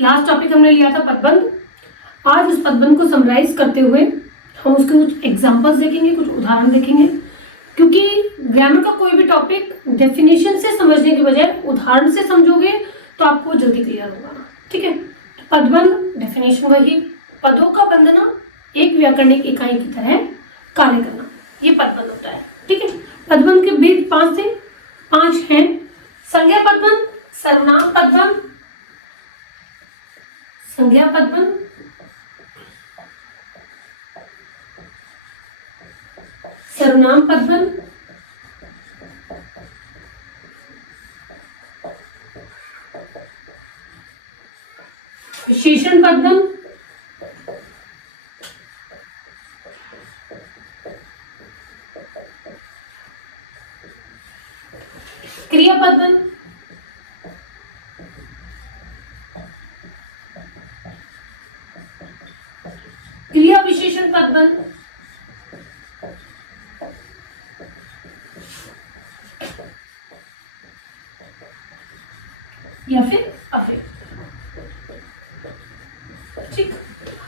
Last topic हमने लिया था पदबंध। आज उस पदबंध को समराइज करते हुए हम उसके कुछ एग्जांपल्स देखेंगे, कुछ उदाहरण देखेंगे, क्योंकि ग्रामर का कोई भी टॉपिक डेफिनेशन से समझने के बजाय उदाहरण से समझोगे तो आपको जल्दी क्लियर होगा। ठीक है, तो पदबंध डेफिनेशन वही, पदों का बंधना एक व्याकरणिक इकाई की तरह कार्य करना, ये पदबंध होता है। ठीक है, पदबंध के भी 5 हैं। संज्ञा पदबंध, सर्वनाम पदबंध, संज्ञा पदबंध, सर्वनाम पदबंध, विशेषण पदबंध, क्रिया पदबंध, क्रिया विशेषण पदबंध, या फिर अव्यय। ठीक,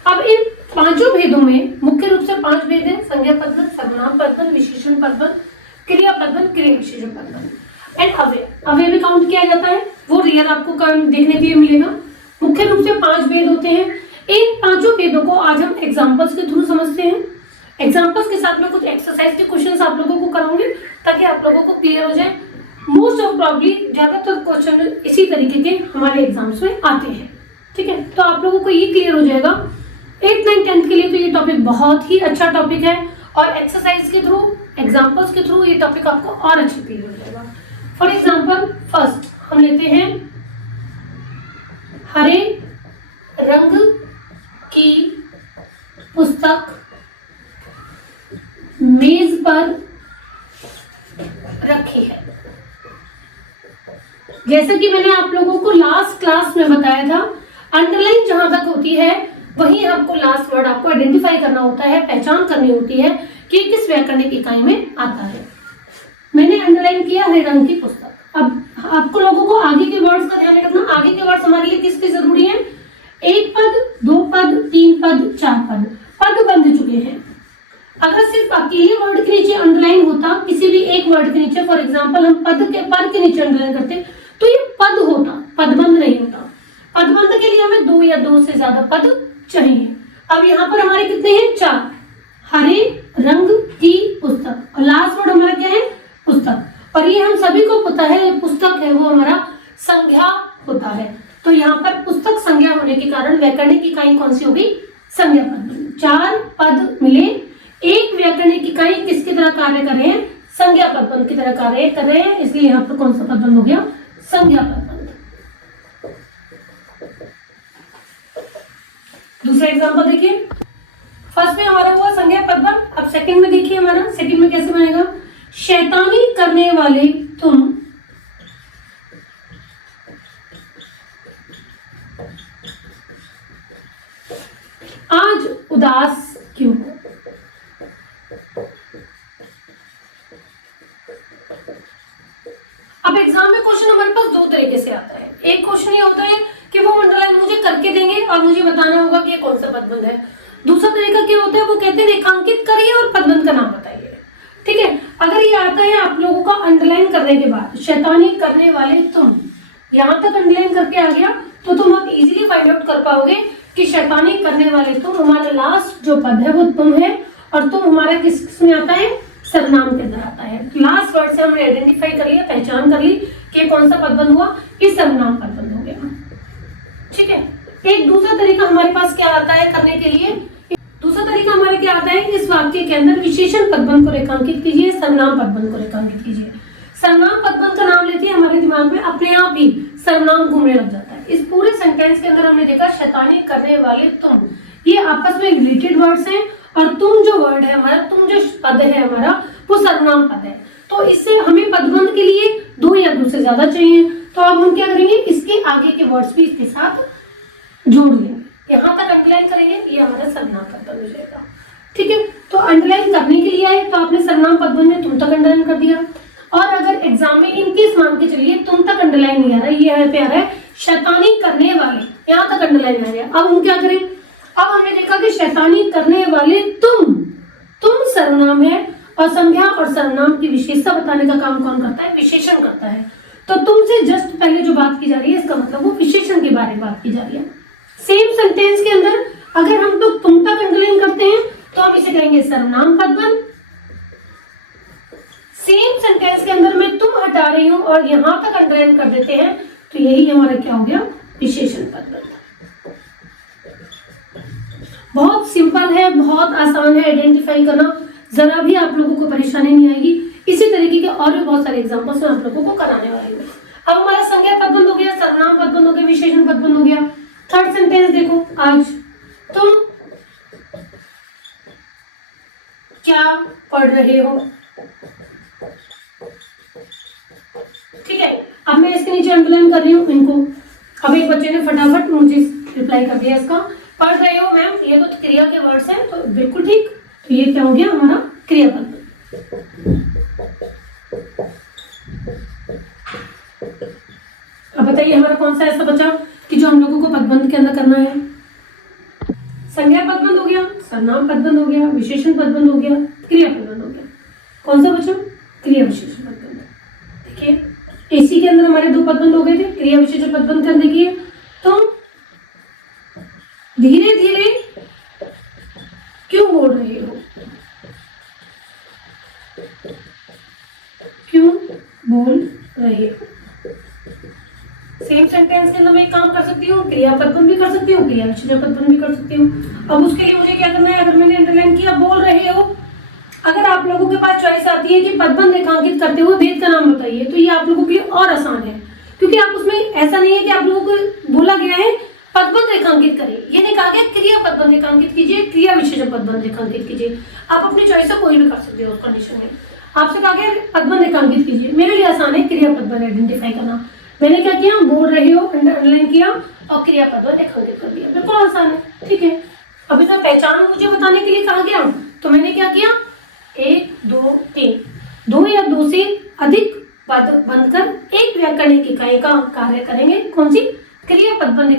अब इन पांचों भेदों में मुख्य रूप से 5 भेद हैं: संज्ञा पदबंध, सर्वनाम पदबंध, विशेषण पदबंध, क्रिया पदबंध, क्रिया विशेषण पदबंध एंड अव्यय। अव्यय भी काउंट किया जाता है, वो रियल आपको देखने के लिए मिलेगा। मुख्य रूप से 5 भेद होते हैं। इन पांचों भेदों को आज हम एग्जांपल्स के थ्रू समझते हैं। एग्जांपल्स के साथ में कुछ एक्सरसाइज के क्वेश्चंस आप लोगों को कराऊंगी ताकि आप लोगों को क्लियर हो जाए। मोस्ट ऑफ प्रॉब्ली ज्यादातर क्वेश्चन इसी तरीके के हमारे एग्जाम्स में आते हैं। ठीक है, तो आप लोगों को ये क्लियर हो जाएगा। 8th 9th 10th के लिए तो ये टॉपिक बहुत ही अच्छा टॉपिक है और एक्सरसाइज के थ्रू, एग्जाम्पल्स के थ्रू ये टॉपिक आपको और अच्छे क्लियर हो जाएगा। फॉर एग्जाम्पल फर्स्ट हम लेते हैं हरे रंग की पुस्तक मेज पर रखी है। जैसा कि मैंने आप लोगों को लास्ट क्लास में बताया था, अंडरलाइन जहां तक होती है वहीं आपको लास्ट वर्ड आपको आइडेंटिफाई करना होता है, पहचान करनी होती है कि किस व्याकरणिक इकाई में आता है। मैंने अंडरलाइन किया हरे रंग की पुस्तक। अब आपको लोगों को आगे के वर्ड्स का ध्यान रखना। आगे के वर्ड्स हमारे लिए किसके जरूरी है? 1 पद, 2 पद, 3 पद, 4 पद, पद बंध चुके हैं। अगर सिर्फ अकेले वर्ड के नीचे अंडरलाइन होता, किसी भी एक वर्ड के नीचे, फॉर एग्जांपल हम पद के नीचे अंडरलाइन करते तो ये पद होता, पदबंध नहीं होता। पदबंध के लिए हमें 2 या 2 से ज्यादा पद चाहिए। अब यहाँ पर हमारे कितने हैं? 4। हरे रंग की पुस्तक और लास्ट वर्ड हमारा क्या है? पुस्तक। और ये हम सभी को पता है पुस्तक है वो हमारा संज्ञा होता है। तो यहाँ पर पुस्तक संज्ञा होने के कारण व्याकरणिक इकाई कौन सी होगी? संज्ञा पद। 4 पद मिले, एक व्याकरणिक इकाई किसकी तरह कार्य कर रहे हैं? संज्ञा पदबंध की तरह कार्य कर रहे हैं, इसलिए यहाँ पर कौन सा पदबंध हो गया? संज्ञा पदबंध। दूसरा एग्जांपल देखिए। फर्स्ट में हमारा हुआ संज्ञा पदबंध। अब सेकंड में देखिए हमारा, सेकंड में कैसे बनेगा? शैतानी करने वाले तुम आज उदास क्यों हो? अब एग्जाम में क्वेश्चन हमारे पास 2 तरीके से आता है। एक क्वेश्चन ये होता है कि वो अंडरलाइन मुझे करके देंगे और मुझे बताना होगा कि ये कौन सा पदबंध है। दूसरा तरीका क्या होता है, वो कहते हैं रेखांकित करिए और पदबंध का नाम बताइए। ठीक है, अगर ये आता है आप लोगों का अंडरलाइन करने के बाद, शैतानी करने वाले तुम, यहाँ तक अंडरलाइन करके आ गया तो तुम आप इजीली फाइंड आउट कर पाओगे कि शैतानी करने वाले तुम, हमारा लास्ट जो पद है वो तुम है और तुम हमारा किस में आता है? सर्वनाम के अंदर आता है। लास्ट वर्ड से हमने आइडेंटिफाई कर लिया, पहचान कर ली कि कौन सा पदबंध हुआ, इस सर्वनाम पदबंध हो गया। ठीक है, एक दूसरा तरीका हमारे पास क्या आता है करने के लिए? दूसरा तरीका हमारे क्या आता है? इस वाक्य के अंदर विशेषण पदबंध को रेखांकित कीजिए, सर्वनाम पदबंध को रेखांकित कीजिए। सर्वनाम पदबंध का नाम लेते हैं, हमारे दिमाग में अपने आप ही सर्वनाम घूमने लग जाता है। इस पूरे सेंटेंस के अंदर हमने देखा शैतानी करने वाले तुम, ये आपस में रिलेटेड वर्ड्स हैं और तुम जो वर्ड है हमारा, तुम जो पद है हमारा, वो सर्वनाम पद है। तो इससे हमें पदबंध के लिए 2 या 2 से ज्यादा चाहिए। तो अब हम क्या करेंगे? इसके आगे के वर्ड्स भी इसके साथ जोड़ लेंगे, यहाँ तक अंडरलाइन करेंगे, ये हमारा सर्वनाम पदबंध हो जाएगा। ठीक है, तो अंडरलाइन करने के लिए आए तो आपने सर्वनाम पदबंध में तुम तक अंडरलाइन कर दिया। और अगर एग्जाम में इनकेस मान के चलिए तुम तक अंडरलाइन नहीं आ रहा है, ये यहाँ पे आ रहा है शैतानी करने वाले, यहाँ तक अंडरलाइन आ गया। अब हम क्या करें, अब हमने देखा कि शैतानी करने वाले तुम सर्वनाम है और संज्ञा और सर्वनाम की विशेषता बताने का काम कौन करता है, विशेषण करता है। तो तुमसे जस्ट पहले जो बात की जा रही है इसका मतलब वो विशेषण के बारे में बात की जा रही है। सेम सेंटेंस के अंदर अगर हम लोग तुम तक अंडरलाइन करते हैं तो हम इसे कहेंगे सर्वनाम पदबंध। सेम सेंटेंस के अंदर मैं तुम हटा रही हूं और यहां तक अंडरलाइन कर देते हैं तो यही हमारा क्या हो गया, विशेषण पदबंध। बहुत सिंपल है, बहुत आसान है आइडेंटिफाई करना, जरा भी आप लोगों को परेशानी नहीं आएगी। इसी तरीके के और भी बहुत सारे एग्जांपल्स मैं आप लोगों को कराने वाली हूँ। अब हमारा संज्ञा पदबंध हो गया, सर्वनाम पदबंध हो गया, विशेषण पदबंध हो गया। थर्ड सेंटेंस देखो, आज तुम क्या पढ़ रहे हो, ठीक है। अब मैं इसके नीचे अंडरलाइन कर रही हूँ इनको। अब एक बच्चे ने फटाफट मुझे रिप्लाई कर दिया इसका, पढ़ रहे हो मैम, ये तो क्रिया के वर्ड्स हैं, तो बिल्कुल ठीक। तो ये क्या हो गया हमारा क्रियापद। अब बताइए हमारा कौन सा ऐसा बचा कि जो हम लोगों को पदबंध के अंदर करना है। संज्ञा पदबंध हो गया, सर्वनाम पदबंध हो गया, विशेषण पदबंध हो गया, क्रिया पदबंध हो गया। कौन सा बचा, क्रिया विशेषण पदबंध। देखिए इसी के अंदर हमारे दो पदबंध हो गए थे, क्रिया विशेषण पदबंध कर देखिए। तुम धीरे धीरे क्यों बोल रहे हो, क्यों बोल रहे हो। सेम सेंटेंस के अंदर मैं एक काम कर सकती हूँ, क्रिया पदबंध भी कर सकती हूँ, क्रिया विशेषण पदबंध भी कर सकती हूँ। अब उसके लिए मुझे क्या करना है, अगर मैंने अंडरलाइन किया बोल रहे हो, अगर आप लोगों के पास चॉइस आती है कि पदबंध रेखांकित करते हुए भेद का नाम बताइए, तो ये आप लोगों के लिए और आसान है, क्योंकि आप उसमें ऐसा नहीं है कि आप लोगों को बोला गया है पदबंध रेखांकित करें, ये नहीं कहा गया क्रिया पदबंध रेखांकित कीजिए, क्रिया विशेषण पदबंध रेखांकित कीजिए। आप अपनी चॉइस से कोई भी कर सकते हो उस कंडीशन में। आपसे कहा गया पदबंध रेखांकित कीजिए, मेरे लिए आसान है क्रिया पदबंध आइडेंटिफाई करना। मैंने क्या किया, बोल रहे हो अंडरलाइन किया और क्रिया पदबंध रेखांकित कर दिया, बिल्कुल आसान है, ठीक है। अब इसमें पहचान मुझे बताने के लिए कहा गया, तो मैंने क्या किया, 1 2 3 2 या 2 से अधिक पद बनकर एक व्याकरणिक इकाई का कार्य करेंगे। कौन सी, क्रिया पदबंध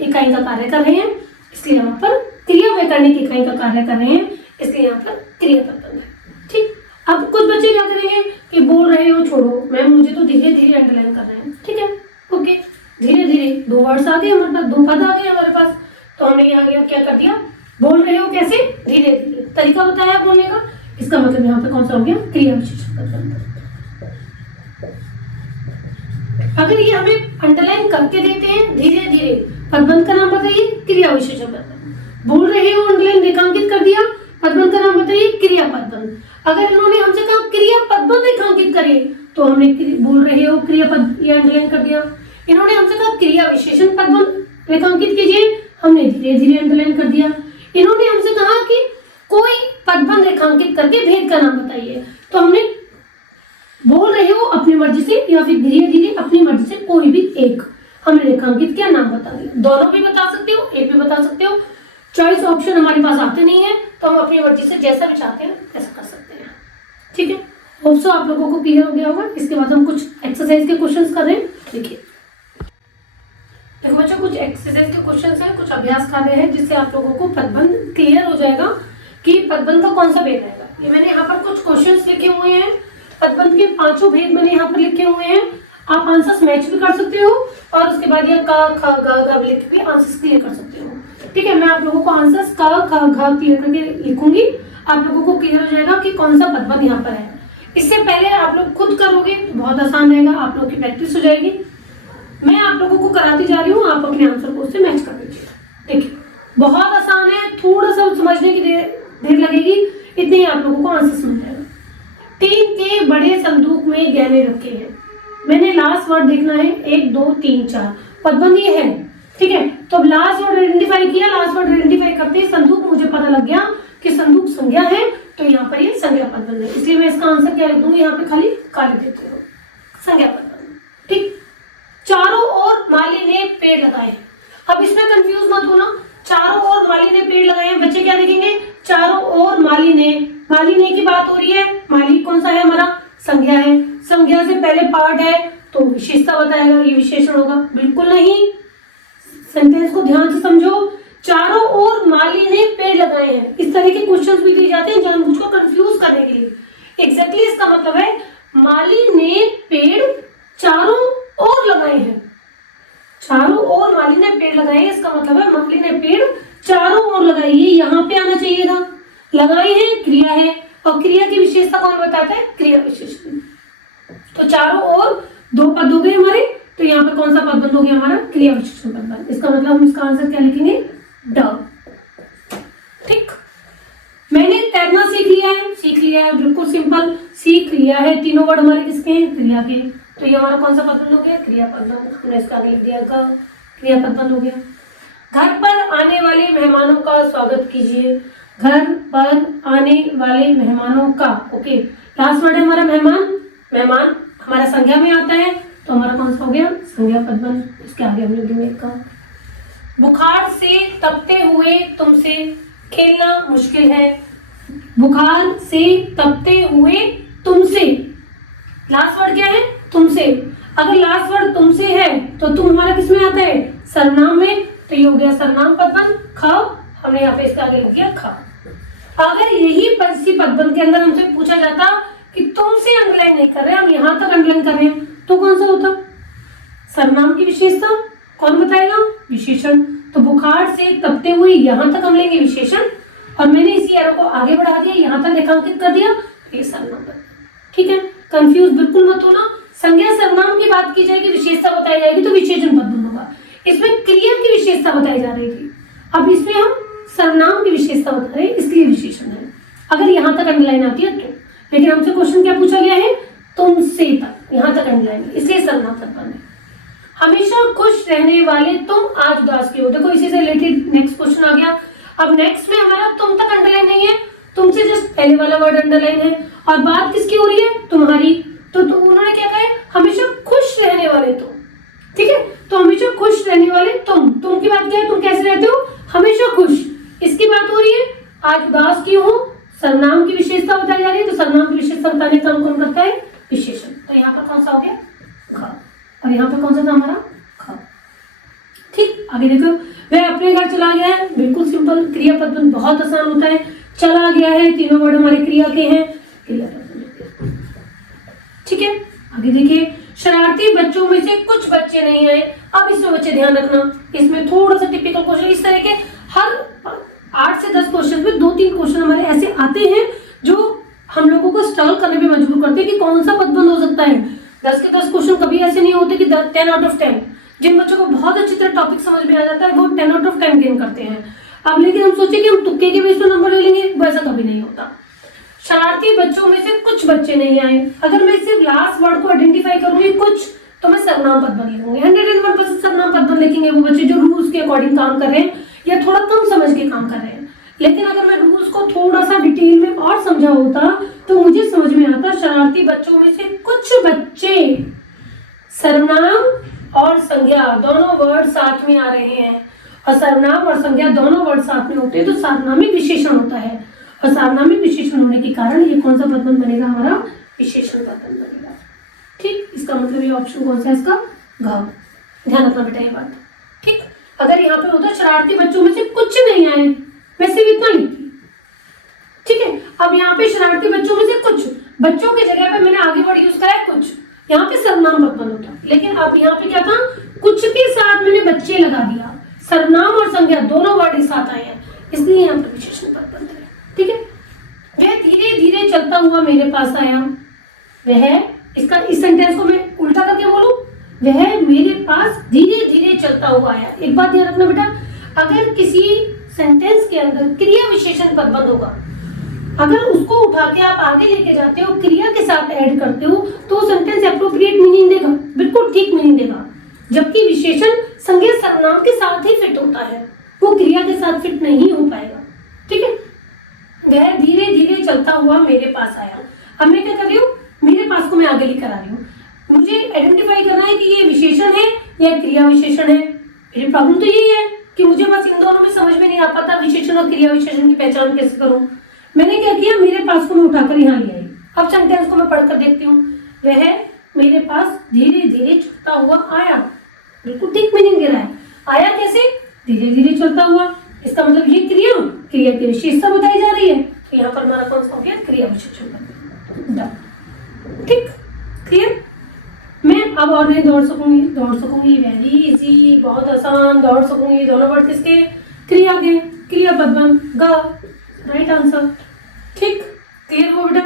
इकाई का कार्य कर रहे हैं, इसलिए यहाँ पर क्रिया व्याकरणिक इकाई का कार्य कर रहे हैं, इसलिए यहाँ पर क्रिया पदबंध है, ठीक। अब कुछ बच्चे क्या करेंगे कि बोल रहे हो छोड़ो मैम, मुझे तो धीरे धीरे अंडरलाइन करना है, ठीक है, ओके। धीरे धीरे दो वर्ड्स आ गए हमारे पास, दो पद आ गए हमारे पास, तो हमने यहाँ क्या कर दिया, बोल रहे हो कैसे, धीरे धीरे, तरीका बताया बोलने का। इसका मतलब यहाँ पे कौन सा हो गया, क्रिया विशेषण पदबंध। अगर ये हमें अंडरलाइन करके देते हैं धीरे धीरे, पदबंध का नाम बताइए, क्रिया विशेषण पदबंध। बोल रहे हो अंडरलाइन रेखांकित कर दिया, पदबंध का नाम बताइए, क्रिया पदबंध। अगर इन्होंने हमसे कहा क्रिया पदबंध रेखांकित करें, तो हमने बोल रहे हो क्रिया पद ये अंडरलाइन कर दिया। इन्होंने हमसे कहा क्रिया विशेषण पदबंध रेखांकित कीजिए, हमने धीरे धीरे अंडरलाइन कर दिया। इन्होंने हमसे कहा कि कोई पदबंध रेखांकित करके भेद का नाम बताइए, तो हमने बोल रहे हो अपनी मर्जी से या फिर धीरे धीरे अपनी मर्जी से कोई भी एक हमने रेखांकित क्या नाम बता दिया। दोनों भी बता सकते हो, एक भी बता सकते हो, चॉइस ऑप्शन हमारे पास आते नहीं है, तो हम अपनी मर्जी से जैसा भी चाहते हैं वैसा कर सकते हैं, ठीक है। होप सो आप लोगों को क्लियर हो गया होगा। इसके बाद हम कुछ एक्सरसाइज के क्वेश्चंस कर रहे हैं। देखिए देखो बच्चों, कुछ एक्सरसाइज के क्वेश्चंस हैं, कुछ अभ्यास कार्य है, जिससे आप लोगों को पदबंध क्लियर हो जाएगा कि पदबंध का कौन सा भेद रहेगा। ये मैंने यहाँ पर कुछ क्वेश्चंस लिखे हुए हैं, पदबंध के 5 भेद मैंने यहाँ पर लिखे हुए हैं। आप आंसर्स मैच भी कर सकते हो और उसके बाद ये क ख ग लिख के भी आंसर्स क्लियर कर सकते हो, ठीक है। मैं आप लोगों को आंसर्स क ख घ क्लियर करके लिखूंगी, आप लोगों को क्लियर हो जाएगा कि कौन सा पदबंध यहाँ पर है। इससे पहले आप लोग खुद करोगे तो बहुत आसान रहेगा, आप लोगों की प्रैक्टिस हो जाएगी। मैं आप लोगों को कराती जा रही हूँ, आप अपने आंसर को उससे मैच कर दीजिए। देखिए बहुत आसान है, थोड़ा सा समझने की देर लगेगी, इतने ही आप लोगों को आंसर समझ जाएगा। टीन के बड़े संदूक में गहने रखे हैं, मैंने लास्ट वर्ड देखना है, 1 2 3 4 पदबंध ये है, ठीक है। तो अब लास्ट वर्ड आइडेंटिफाई किया, लास्ट वर्ड आइडेंटिफाई करते ही संदूक मुझे पता लग गया कि संदूक संज्ञा है, तो यहाँ पर ये संज्ञा पदबंध है, इसलिए मैं इसका आंसर क्या लिख दूंगी, यहाँ पे खाली काले देते हो, संज्ञा पदबंध, ठीक। चारों ओर माली ने पेड़ लगाए, अब इसमें कंफ्यूज मत होना, चारों ओर माली ने पेड़ लगाए हैं, बच्चे क्या देखेंगे, चारों ओर माली ने की बात हो रही है, माली कौन सा है हमारा, संज्ञा है, संज्ञा से पहले पार्ट है तो विशेषता बताएगा, ये विशेषण होगा, बिल्कुल नहीं, सेंटेंस को ध्यान से समझो। चारों ओर माली ने पेड़ लगाए हैं। इस तरह के क्वेश्चंस भी दिए जाते हैं जानबूझकर कंफ्यूज करने के लिए। एग्जैक्टली इसका मतलब है माली ने पेड़ चारों ओर लगाए हैं। चारों ओर माली ने पेड़ लगाए हैं, इसका मतलब है माली ने पेड़ चारों ओर लगाए। ये यहाँ पे आना चाहिए था। लगाए हैं क्रिया है, और क्रिया की विशेषता कौन बताता है? क्रिया विशेषण। तो चारों ओर दो पद हो गए हमारे, तो यहाँ पे कौन सा पद बंद हो गया हमारा? क्रिया विशेषण पद बंद। इसका मतलब हम इसका आंसर क्या लिखेंगे? ड। ठीक, मैंने तैरना सीख लिया है, बिल्कुल सिंपल। सीख लिया है, तीनों वर्ड हमारे किसके हैं? क्रिया के। तो ये हमारा कौन सा पद बंद हो गया? क्रिया पद बंद। हमने इसका आगे लिख दिया क्रिया पद बंद हो गया। घर पर आने वाले मेहमानों का स्वागत कीजिए। घर पर आने वाले मेहमानों का, ओके, लास्ट वर्ड है हमारा मेहमान। मेहमान हमारा संज्ञा में आता है, तो हमारा कौन सा हो गया? संज्ञा पद बंद। इसके आगे हम लिख देंगे का। बुखार से तपते हुए तुमसे खेलना मुश्किल है। बुखार से तपते हुए तुमसे, लास्ट वर्ड क्या है? तुमसे। अगर लास्ट वर्ड तुमसे है तो तुम हमारा किस में आता है? सर्वनाम में। तो ये हो गया सर्वनाम पदबंध। खाओ, हमने यहाँ पे इसका आगे लिख दिया खा। अगर यही पंक्ति पदबंध के अंदर हमसे पूछा जाता कि तुमसे अंडरलाइन नहीं कर रहे, हम यहाँ तक अंडरलाइन कर रहे हैं, तो कौन सा होता? सर्वनाम की विशेषता। कौन बताएगा? विशेषण। तो बुखार से तपते हुए यहाँ तक हम लेंगे विशेषण, और मैंने इसी एरो को आगे बढ़ा दिया, यहाँ तक रेखांकित कर दिया, ये सर्वनाम बन। ठीक है, कंफ्यूज बिल्कुल मत होना। संज्ञा सर्वनाम की बात की जाएगी, विशेषता बताई जाएगी, तो विशेषण पद होगा। इसमें क्रिया की विशेषता बताई जा रही थी, अब इसमें हम सर्वनाम की विशेषता बता रहे हैं, इसलिए विशेषण है। अगर यहाँ तक अंडरलाइन आती है तो, लेकिन हमसे क्वेश्चन क्या पूछा गया है? तुमसे तक, यहाँ तक अंडरलाइन है, इसलिए सर्वनाम पद बन है। हमेशा खुश रहने वाले तुम आज उदास क्यों? देखो इसी से रिलेटेड नेक्स्ट क्वेश्चन आ गया। अब नेक्स्ट में हमारा तुम तक अंडरलाइन नहीं है, तुमसे जस्ट पहले वाला वर्ड अंडरलाइन है, और बात किसकी हो रही है? तुम्हारी। तो उन्होंने क्या कहा है? हमेशा खुश रहने वाले तुम। ठीक है, तो हमेशा खुश रहने वाले तुम की बात क्या है? तुम कैसे रहते हो? हमेशा खुश। इसकी बात हो रही है। आज उदास क्यों हो? सर्वनाम की विशेषता बताई जा रही है, तो सर्वनाम की विशेषता बताने का काम कौन करता है? विशेषण। तो यहाँ पर कौन सा हो गया? खा। और यहाँ पे कौन सा था हमारा? खा। ठीक, आगे देखो। वह अपने घर चला गया है, बिल्कुल सिंपल। क्रिया पदबंध बहुत आसान होता है। चला गया है, तीनों वर्ड हमारे क्रिया के हैं, क्रिया पदबंध। ठीक है, आगे देखिए। शरारती बच्चों में से कुछ बच्चे नहीं आए। अब इसमें बच्चे ध्यान रखना, इसमें थोड़ा सा टिपिकल क्वेश्चन, इस तरह के हर 8 से 10 क्वेश्चन में 2-3 क्वेश्चन हमारे ऐसे आते हैं जो हम लोगों को स्ट्रगल करने पे मजबूर करते हैं कि कौन सा पदबंध हो सकता है। 10 के 10 क्वेश्चन कभी ऐसे नहीं होते कि 10 आउट ऑफ 10। जिन बच्चों को बहुत अच्छी तरह टॉपिक समझ में आ जाता है वो 10 आउट ऑफ 10 गेन करते हैं। अब लेकिन हम सोचे कि हम तुक्के के बेस पर नंबर ले लेंगे, वैसा कभी नहीं होता। शरारती बच्चों में से कुछ बच्चे नहीं आए। अगर मैं सिर्फ लास्ट वर्ड को आइडेंटिफाई करूंगी कुछ, तो मैं सर्वनाम पदबंध लिखूंगी। 101% सर्वनाम पदबंध लिखेंगे वो बच्चे जो रूल्स के अकॉर्डिंग काम कर रहे हैं या थोड़ा कम समझ के काम कर रहे हैं। लेकिन अगर मैं रूल्स को थोड़ा सा डिटेल में और समझा होता तो मुझे समझ में आता शरारती बच्चों में से कुछ बच्चे, सर्वनाम और संज्ञा दोनों वर्ड साथ में आ रहे हैं, और सर्वनाम और संज्ञा दोनों वर्ड साथ में होते हैं तो सार्वनामिक विशेषण होता है, और सार्वनामिक विशेषण होने के कारण ये कौन सा पदबंध बनेगा? हमारा विशेषण पदबंध बनेगा। ठीक, इसका मतलब ये ऑप्शन कौन सा है? इसका घ। ध्यान रखना बेटा ये बात। ठीक, अगर यहाँ पे होता शरारती बच्चों में से कुछ नहीं आए, मैं सिर्फ इतना लिखती। ठीक है, अब यहाँ पे शरारती बच्चों में से कुछ, बच्चों की जगह पे मैंने आगे वर्ड यूज करा है कुछ, यहाँ पे सर्वनाम पदबंध होता। लेकिन अब यहाँ पे क्या था? कुछ के साथ मैंने बच्चे लगा दिया, सर्वनाम और संज्ञा दोनों वर्ड एक साथ आए हैं, इसलिए यहाँ पे विशेषण पदबंध है। ठीक है, वह धीरे धीरे चलता हुआ मेरे पास आया। वह, इसका इस सेंटेंस को मैं उल्टा करके बोलूं, वह मेरे पास धीरे धीरे चलता हुआ आया। एक बात ध्यान रखना बेटा, अगर किसी सेंटेंस के अंदर क्रिया विशेषण पदबंध होगा, अगर उसको उठा के आप आगे लेके जाते हो, क्रिया के साथ ऐड करते हो, तो सेंटेंस एप्रोप्रिएट मीनिंग देगा, बिल्कुल ठीक मीनिंग देगा। जबकि विशेषण संज्ञा सर्वनाम के साथ ही फिट होता है, वो क्रिया के साथ फिट नहीं हो पाएगा। ठीक है, वह धीरे धीरे चलता हुआ मेरे पास आया। अब मैं क्या कर रही हूँ? मेरे पास को मैं आगे लेकर आ रही हूँ। मुझे आइडेंटिफाई करना है कि ये विशेषण है या क्रिया विशेषण है। मेरी प्रॉब्लम तो यही है कि मुझे बस इन दोनों में समझ में नहीं आ पाता विशेषण और क्रिया विशेषण की पहचान कैसे करूं। मैंने क्या किया? मेरे पास को मैं उठाकर यहाँ ले आई। अब सेंटेंस को मैं पढ़कर देखती हूँ। वह मेरे पास धीरे धीरे चलता हुआ आया, बिल्कुल ठीक मीनिंग दे रहा है। आया कैसे, धीरे धीरे चलता हुआ। इसका मतलब ये क्रिया क्रिया की विशेषता बताई जा रही है। तो यहाँ पर हमारा कौन सा हो गया, क्रिया विशेषण पद। ठीक, क्लियर। मैं अब और नहीं दौड़ सकूंगी, वेरी इजी, बहुत आसान, दौड़ सकूंगी। दोनों वर्ड किसके, क्रिया के, क्रिया पद बन ग, राइट आंसर। ठीक, क्लियर हो बेटा।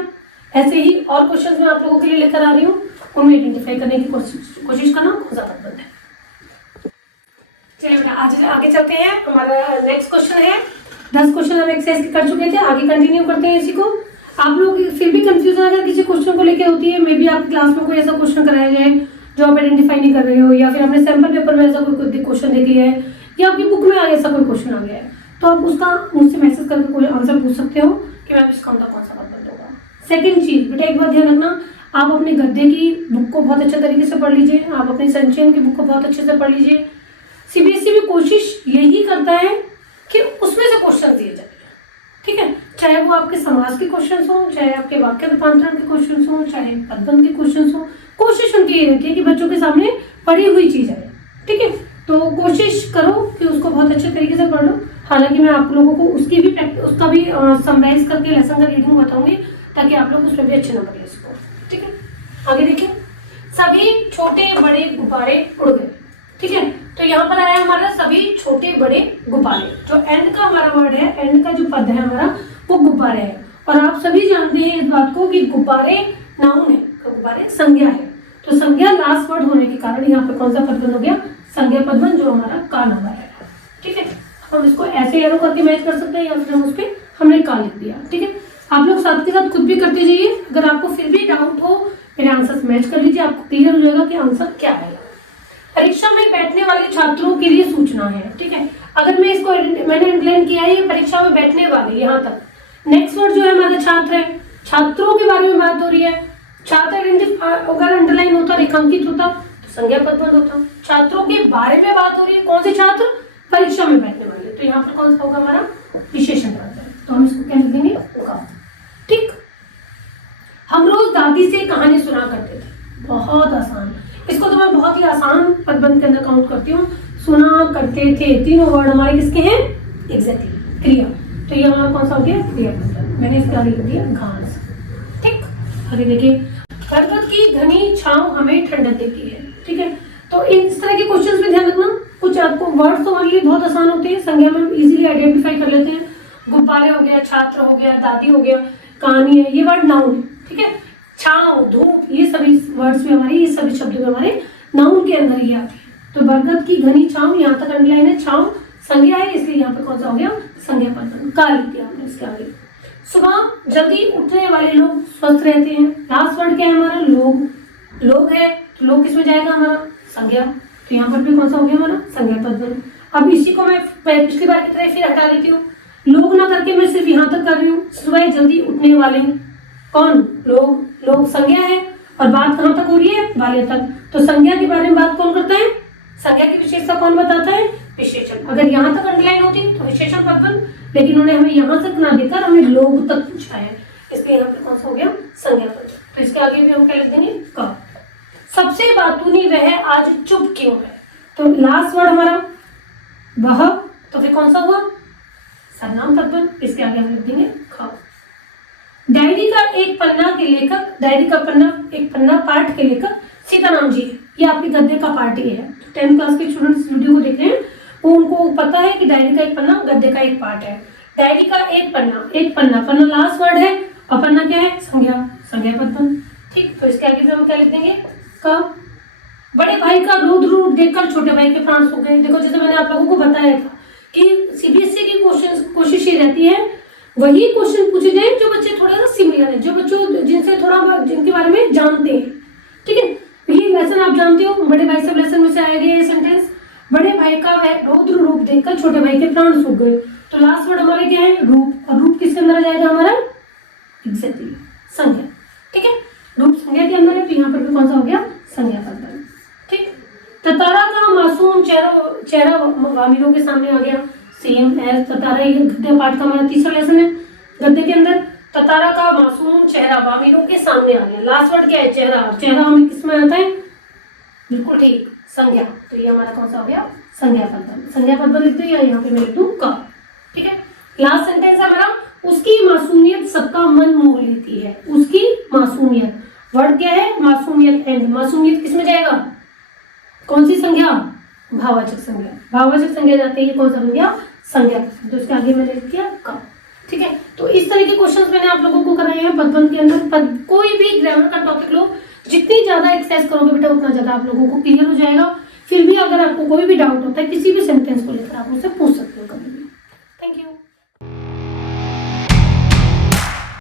ऐसे ही और क्वेश्चंस मैं आप लोगों के लिए लेकर आ रही हूँ, उनमें आइडेंटिफाई करने की कोशिश करना, कौन सा पद है। चलिए बेटा आज आगे चलते हैं। हमारा नेक्स्ट क्वेश्चन है, 10 क्वेश्चन हम एक्सरसाइज के कर चुके थे, आगे कंटिन्यू करते हैं इसी को। आप लोग फिर भी कंफ्यूजन अगर किसी क्वेश्चन को लेकर होती है, मे बी आपकी क्लास में कोई ऐसा क्वेश्चन कराया जाए जो आप आइडेंटिफाई नहीं कर रहे हो, या फिर आपने सैंपल पेपर में ऐसा कोई क्वेश्चन देख लिया है, या आपकी बुक में ऐसा कोई क्वेश्चन आ गया है, तो आप उसका मुझसे मैसेज करके कोई आंसर पूछ सकते हो कि मैम इसका अंदर कौन सा पद होगा। सेकंड चीज बेटा, एक बात ध्यान रखना, आप अपने गद्य की बुक को बहुत अच्छे तरीके से पढ़ लीजिए, आप अपनी संचयन की बुक को बहुत अच्छे से पढ़ लीजिए। सीबीएसई भी कोशिश यही करता है कि उसमें से क्वेश्चन दिए जाए, ठीक है, चाहे वो आपके समाज के क्वेश्चंस हो, चाहे आपके वाक्य रूपांतरण के क्वेश्चंस हो, चाहे पदबंध के क्वेश्चंस हो। कोशिश उनकी ये रहती है कि बच्चों के सामने पढ़ी हुई चीज है, ठीक है। तो कोशिश करो कि उसको बहुत अच्छे तरीके से पढ़ लो। हालांकि मैं आप लोगों को उसका भी समराइज करके लेसन का रीडिंग बताऊंगी, ताकि आप लोग उसमें भी अच्छे नंबर ले सको, ठीक है। आगे देखिए, सभी छोटे बड़े गुब्बारे उड़ गए, ठीक है। तो यहाँ पर आया हमारा सभी छोटे बड़े गुब्बारे, जो एंड का हमारा वर्ड है, एंड का जो पद है हमारा वो गुब्बारे है। और आप सभी जानते हैं इस बात को कि गुब्बारे नाउन है, गुब्बारे संज्ञा है। तो संज्ञा लास्ट वर्ड होने के कारण यहाँ पे कौन सा पदबंध हो गया, संज्ञा पदबंध, जो हमारा का नंबर है, ठीक है। हम इसको ऐसे एरो करके मैच कर सकते हैं, या फिर हम उस पर हमने का लिख दिया, ठीक है। आप लोग साथ के साथ खुद भी करते जाइए। अगर आपको फिर भी डाउट हो, मेरे आंसर मैच कर लीजिए, आपको क्लियर हो जाएगा कि आंसर क्या है। परीक्षा में बैठने वाले छात्रों के लिए सूचना है, ठीक है। अगर मैं इसको मैंने अंडरलाइन किया है, परीक्षा में बैठने वाले, यहाँ तक। नेक्स्ट वर्ड जो है हमारा छात्र है, छात्रों के बारे में बात हो रही है। छात्र अगर अंडरलाइन होता, रेखांकित होता, तो संज्ञा पदबंध होता। छात्रों के बारे में बात हो रही है, कौन से छात्र, परीक्षा में बैठने वाले, तो यहाँ पर कौन सा होगा हमारा विशेषण पद, तो हम इसको क्या लिख देंगे, ठीक। हम रोज दादी से कहानी सुना करते थे, बहुत आसान। इसको तो मैं बहुत ही आसान पदबंध के अंदर काउंट करती हूँ। सुना करते थे, तीनों वर्ड हमारे किसके हैं, एग्जैक्टली क्रिया। तो ये हमारा कौन सा हो गया, क्रिया पद। मैंने इसके आगे लिख दिया घास, ठीक। आगे देखिए, पर्वत की घनी छांव हमें ठंडक देती है, ठीक है। तो इस तरह के क्वेश्चंस में ध्यान रखना, कुछ आपको वर्ड्स तो हमारे लिए बहुत आसान होते हैं, संज्ञा में इजीली आइडेंटिफाई कर लेते हैं। गुब्बारे हो गया, छात्र हो गया, दादी हो गया, कहानी है, ये वर्ड नाउन है, ठीक है। छांव, धूप, ये सभी वर्ड्स में हमारे, ये सभी शब्द में हमारे नाउन के अंदर ही आते हैं। तो बरगद की घनी छांव, यहाँ तक अंडरलाइन है, छांव संज्ञा है, इसलिए यहाँ पे कौन सा हो गया, संज्ञा पद, का लिख दिया हमने इसके आगे। सुबह जल्दी उठने वाले लोग स्वस्थ रहते हैं। लास्ट वर्ड क्या है हमारा, लोग, लोग है, तो लोग किसमें जाएगा हमारा, संज्ञा। तो यहाँ पर भी कौन सा हो गया हमारा, संज्ञा पद। अब इसी को मैं पिछली बार की तरह फिर हटा लेती हूँ, लोग ना करके मैं सिर्फ यहाँ तक कर रही हूँ। सुबह जल्दी उठने वाले, कौन, लोग, लोग संज्ञा है, और बात कहाँ तक हो रही है, वाले तक। तो संज्ञा के बारे में बात कौन करता है, संज्ञा की विशेषता कौन बताता है, विशेषण। अगर यहाँ तक अंडरलाइन होती तो विशेषण पदबंध, लेकिन उन्होंने हमें यहाँ तक ना देकर हमें लोग तक पूछा है, इसलिए यहाँ पे कौन सा हो गया, संज्ञा पद। तो इसके आगे भी हम क्या लिख देंगे, का। सबसे बातूनी वह आज चुप क्यों है, तो लास्ट वर्ड हमारा वह, तो फिर कौन सा हुआ, सर्वनाम पदबंध। इसके आगे हम लिख देंगे खा। डायरी का एक पन्ना के लेखक, डायरी का पन्ना, एक पन्ना पाठ के लेखक सीताराम जी है। ये आपके गद्य का पार्ट ही है। 10th क्लास के स्टूडेंट्स वीडियो को देख रहे हैं, वो उनको पता है कि डायरी का एक पन्ना गद्य का एक पार्ट है। डायरी का एक पन्ना, एक पन्ना, पन्ना लास्ट वर्ड है, और पन्ना क्या है, संज्ञा, संज्ञा पदबंध, ठीक। तो इसके आगे हम क्या लिख देंगे, का। बड़े भाई का रौद्र रूप देखकर छोटे भाई के प्राण सूख गए। देखो, जैसे मैंने आप लोगों को बताया था कि सीबीएसई की कोशिश ये रहती है वही क्वेश्चन पूछे जाए जो बच्चे थोड़ा सा सिमिलर है, जो बच्चों जिनसे थोड़ा जिनके बारे में जानते हैं, ठीक है। ये लेसन आप जानते हो, बड़े भाई सब लेसन में से आया गया ये सेंटेंस। बड़े भाई का वह रौद्र रूप देखकर छोटे भाई के प्राण सूख गए। तो लास्ट वर्ड हमारे क्या है, रूप, और रूप किसके अंदर आ जाएगा हमारा, एग्जैक्टली संज्ञा, ठीक है। रूप संज्ञा के अंदर है, तो यहाँ पर भी कौन सा हो गया, संज्ञा पद, ठीक। ततारा का मासूम चेहरा वामिरों के सामने आ गया, सेम एज ततारा। ये गद्य पाठ का हमारा तीसरा लेसन है गद्य के अंदर। ततारा का मासूम चेहरा वामिरों के सामने आ गया। लास्ट वर्ड क्या है, चेहरा। चेहरा हमें किस में आता है, बिल्कुल ठीक। संज्ञा, तो ये हमारा कौन सा हो गया? संज्ञा पदबंध। संज्ञा पदबंध लिख दो या यहाँ पे मैं लिख दूं का। ठीक है, लास्ट सेंटेंस है हमारा, उसकी मासूमियत सबका मन मोह लेती है। उसकी मासूमियत, वर्ड क्या है? मासूमियत। एंड मासूमियत किसमें जाएगा? कौन सी संज्ञा? भाववाचक संज्ञा। भाववाचक संज्ञा जाते ही कौन सा बन गया? संज्ञा। तो इसके आगे मैंने लिख दिया का। ठीक है, तो इस तरह के क्वेश्चंस मैंने आप लोगों को कराए हैं पदबंध के अंदर। कोई भी ग्रामर का टॉपिक लो, जितनी ज्यादा एक्सरसाइज करोगे बेटा उतना ज्यादा आप लोगों को क्लियर हो जाएगा। फिर भी अगर आपको कोई भी डाउट होता है किसी भी सेंटेंस को लेकर, आप मुझसे पूछ सकते हो कभी भी। Thank you.